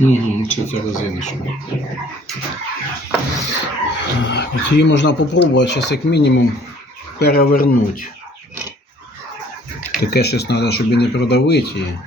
Угу, це це. От її можна попробувати, зараз як мінімум перевернути. Таке щось треба, щоб і не продавити її.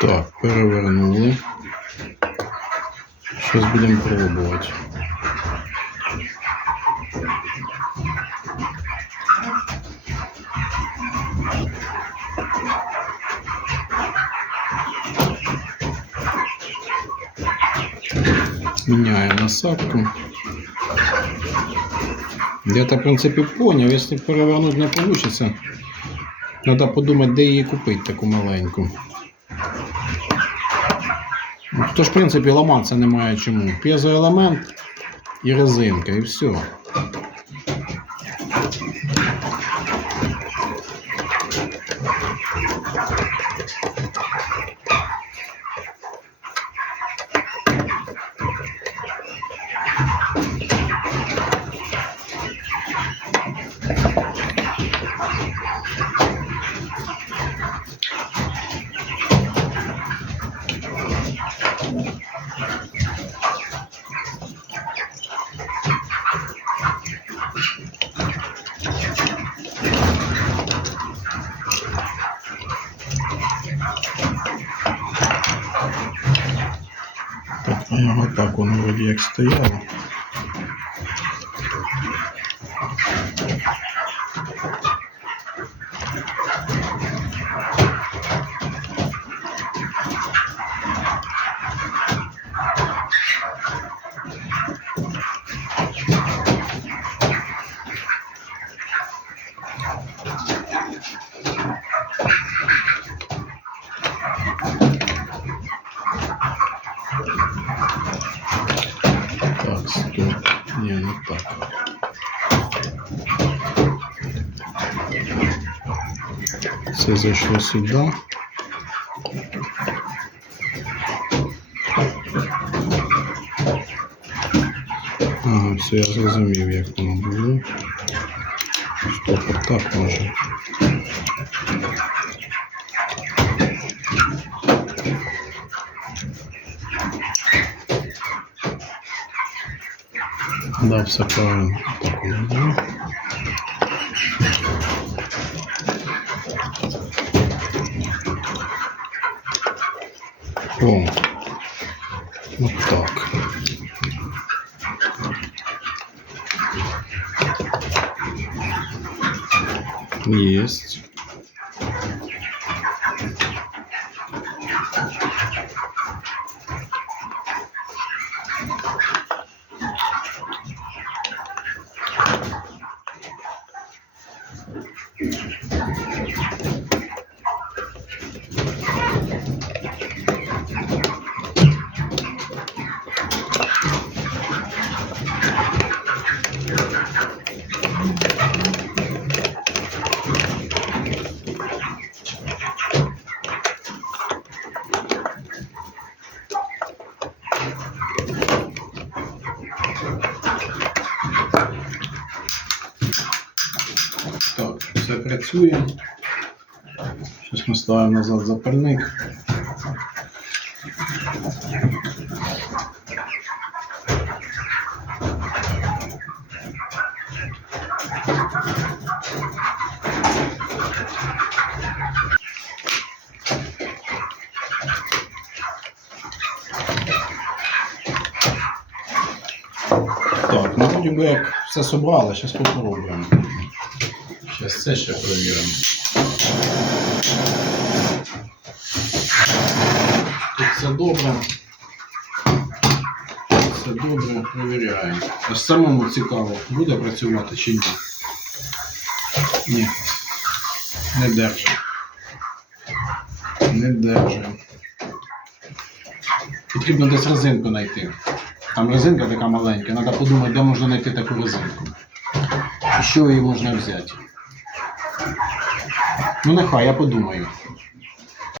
Так, перевернули. Зараз будемо пробувати. Міняємо насадку. Я-то, в принципі, понял, якщо перевернути не вийде, треба подумати, де її купити таку маленьку. Ну, Тож, в принципі, ламатися немає чому. П'єзоелемент і резинка, і все. Так, ага, так воно вроді як стояло. Так, Не, ну так. Це зайшло сюди. Ага, все, я зрозумів, як воно було. Стоп, так може. Да, все правильно. Так було. О, вот так. Есть. Так, все працює. Зараз ми ставимо назад запальник. Так, ну вроді би як все собрали, зараз попробуємо. Зараз це ще перевіримо. Тут все добре. Все добре, перевіряємо. Аж самому цікаво, буде працювати чи ні. Ні. Не держить. Не держить. Потрібно десь резинку знайти. Там резинка така маленька, треба подумати, де можна знайти таку резинку. Що її можна взяти? Ну нехай, я подумаю.